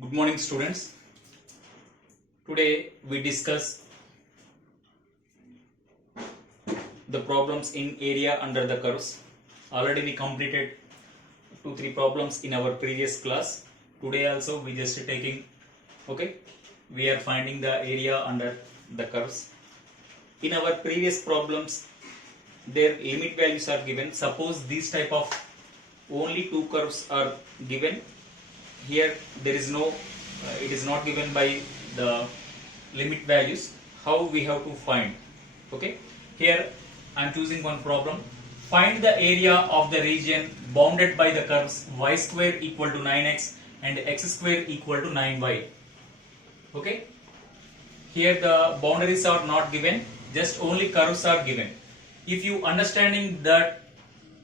Good morning, students. Today we discuss the problems in area under the curves. Already we completed 2-3 problems in our previous class. Today also we just taking, we are finding the area under the curves. In our previous problems, their limit values are given. Suppose these type of only two curves are given. Here there is no, it is not given by the limit values. How we have to find? Here I am choosing one problem. Find the area of the region bounded by the curves y square equal to 9x and x square equal to 9y. Here the boundaries are not given, just only curves are given. If you understanding that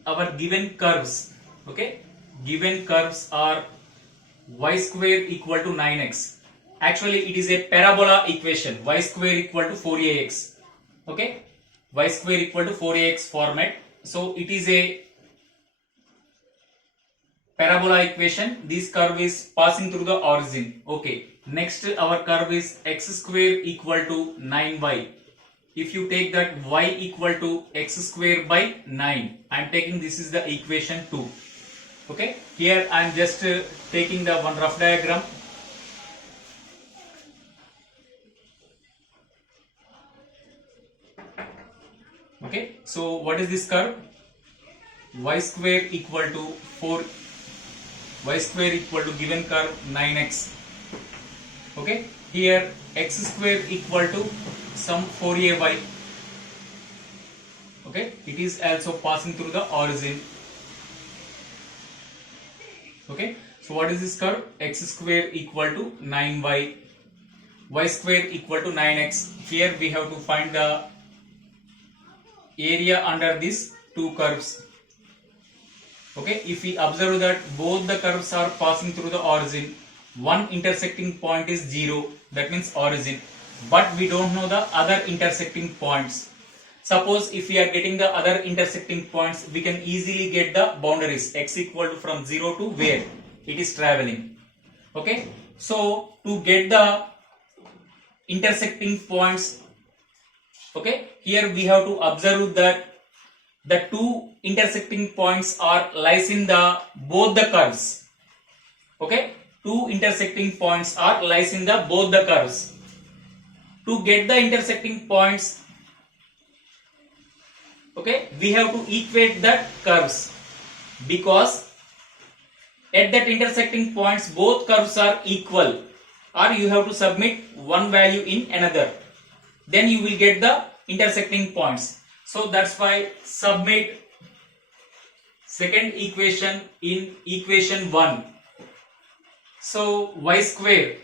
our given curves, given curves are y square equal to 9x. Actually it is a parabola equation, y square equal to 4ax. Y square equal to 4ax format. So it is a parabola equation. This curve is passing through the origin. Next our curve is x square equal to 9y. If you take that y equal to x square by 9, I am taking this is the equation 2. Here I am just taking the one rough diagram. So what is this curve? Y square equal to 4, y square equal to given curve 9x. Here x square equal to some 4ay. It is also passing through the origin. So what is this curve? X square equal to 9y, y square equal to 9x. Here we have to find the area under these two curves. If we observe that both the curves are passing through the origin, one intersecting point is 0, that means origin, but we don't know the other intersecting points. Suppose if we are getting the other intersecting points, we can easily get the boundaries. X equal to from 0 to where it is traveling. So to get the intersecting points, here we have to observe that the two intersecting points are lies in the both the curves. Two intersecting points are lies in the both the curves. To get the intersecting points, we have to equate that curves, because at that intersecting points both curves are equal, or you have to submit one value in another, then you will get the intersecting points. So that's why submit second equation in equation 1. So y square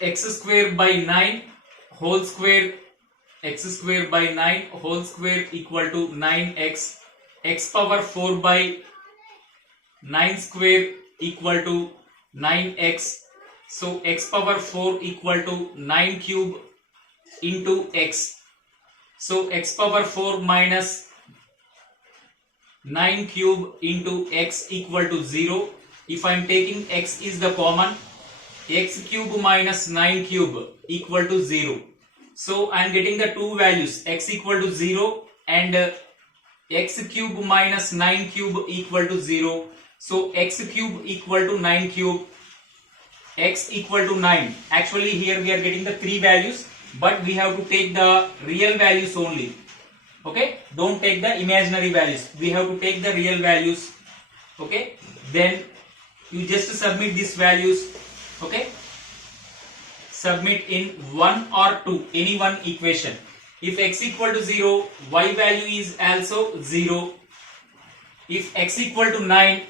x square by 9 whole square x square by 9 whole square equal to 9x, x power 4 by 9 square equal to 9x. So x power 4 equal to 9 cube into x. So x power 4 minus 9 cube into x equal to 0. If I am taking x is the common, x cube minus 9 cube equal to 0. So I am getting the two values, x equal to 0 and x cube minus 9 cube equal to 0. So x cube equal to 9 cube, x equal to 9. Actually here we are getting the three values, but we have to take the real values only. Don't take the imaginary values. We have to take the real values. Then you just submit these values. Submit in 1 or 2, any one equation. If x equal to 0, y value is also 0. If x equal to 9,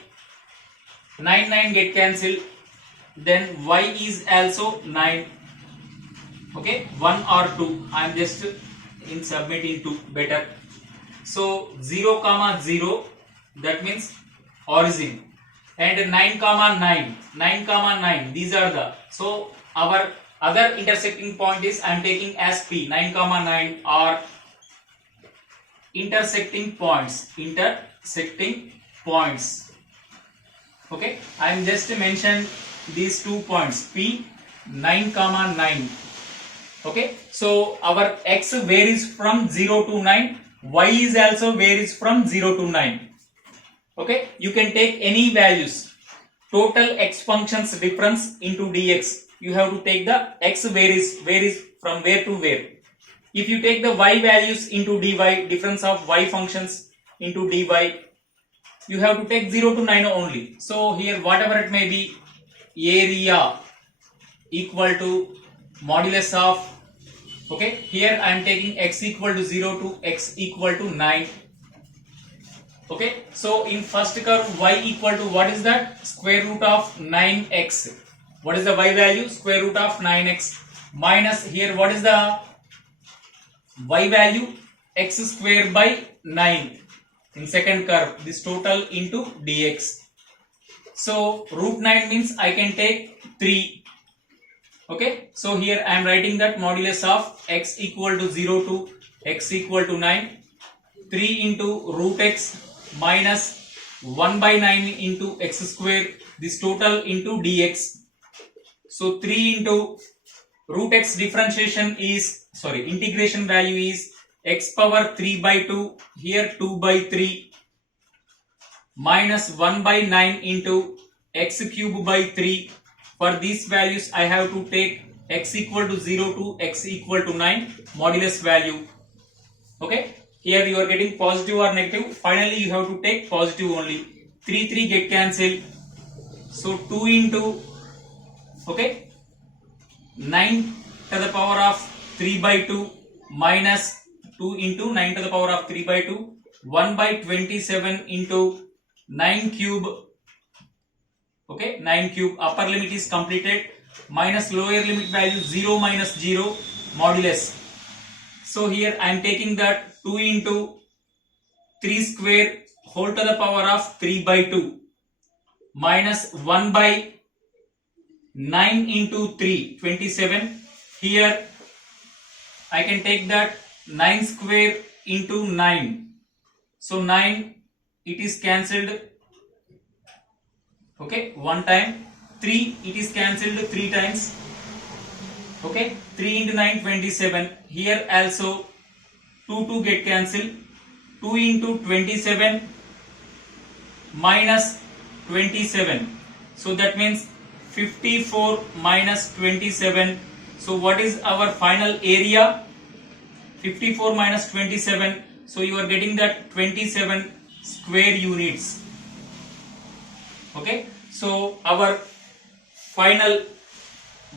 9 get cancelled, then y is also 9. 1 or 2, I am just in submitting 2 better. So 0 comma 0, that means origin, and 9 comma 9, 9 comma 9, these are the, so our other intersecting point is I am taking as P. 9 comma 9 are intersecting points. I am just mentioned these 2 points P 9 comma 9. Okay, so our x varies from 0 to 9, y is also varies from 0 to 9. Okay, you can take any values. Total x functions difference into dx. You have to take the x varies from where to where. If you take the y values into dy, difference of y functions into dy, you have to take 0 to 9 only. So here whatever it may be, area equal to modulus of, okay, here I am taking x equal to 0 to x equal to 9. Okay, so in first curve y equal to, what is that? Square root of 9x. What is the y value? Square root of 9x minus here what is the y value? X square by 9 in second curve. This total into dx. So root 9 means I can take 3. Okay, so here I am writing that modulus of x equal to 0 to x equal to 9. 3 into root x minus 1 by 9 into x square. This total into dx. So 3 into root x differentiation is, integration value is x power 3 by 2, here 2 by 3 minus 1 by 9 into x cube by 3. For these values I have to take x equal to 0 to x equal to 9 modulus value. Okay, here you are getting positive or negative. Finally you have to take positive only. 3 get cancelled. So 2 into, okay, 9 to the power of 3 by 2 minus 2 into 9 to the power of 3 by 2, 1 by 27 into 9 cube. Okay, 9 cube, upper limit is completed, minus lower limit value 0 minus 0 modulus. So here I am taking that 2 into 3 square whole to the power of 3 by 2 minus 1 by 9 into 3, 27. Here I can take that 9 square into 9. So 9, it is cancelled. Okay, one time. 3, it is cancelled 3 times. Okay, 3 into 9, 27. Here also 2 get cancelled. 2 into 27 minus 27. So that means 54 minus 27. So what is our final area? 54 minus 27. So you are getting that 27 square units. Okay, so our final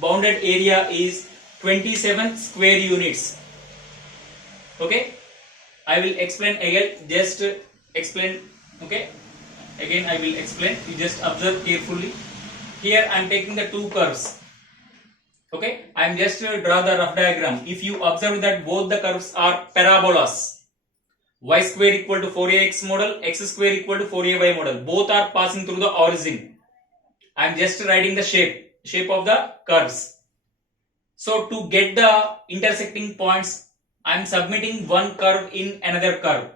bounded area is 27 square units. Okay, I will explain again, just explain. Okay, again I will explain, you just observe carefully. Here I am taking the two curves. Okay, I am just draw the rough diagram. If you observe that both the curves are parabolas, y square equal to 4ax model, x square equal to 4ay model, both are passing through the origin. I am just writing the shape of the curves. So to get the intersecting points, I am submitting one curve in another curve.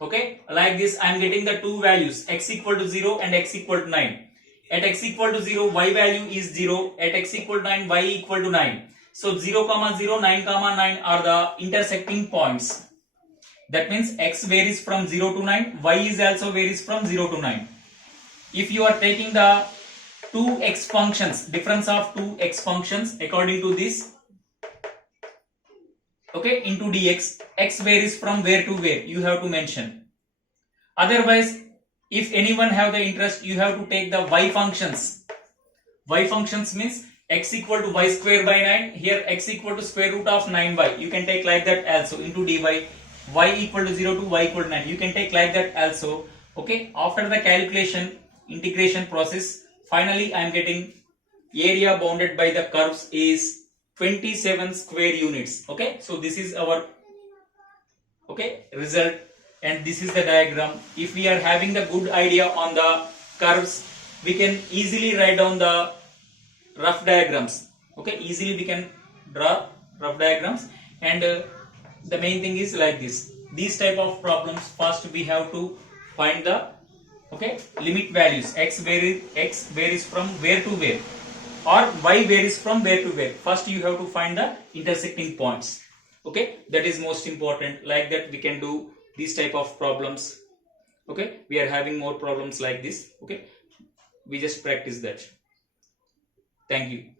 Okay, like this I am getting the two values, x equal to 0 and x equal to 9. At x equal to 0, y value is 0. At x equal to 9, y equal to 9. So 0, 0, 9, 9 are the intersecting points. That means x varies from 0 to 9, y is also varies from 0 to 9. If you are taking the two x functions, difference of two x functions according to this, okay, into dx, x varies from where to where, you have to mention. Otherwise, if anyone have the interest, you have to take the y functions. Y functions means x equal to y square by 9, here x equal to square root of 9y, you can take like that also, into dy, y equal to 0 to y equal to 9, you can take like that also. Okay, after the calculation, integration process, finally I am getting area bounded by the curves is 27 square units. Okay, so this is our, okay, result, and this is the diagram. If we are having the good idea on the curves, we can easily write down the rough diagrams. Okay, easily we can draw rough diagrams, and the main thing is like this. These type of problems, first we have to find the Okay, limit values x varies from where to where, or y varies from where to where. First you have to find the intersecting points. Okay, that is most important. Like that we can do these type of problems. Okay, we are having more problems like this. Okay, we just practice that. Thank you.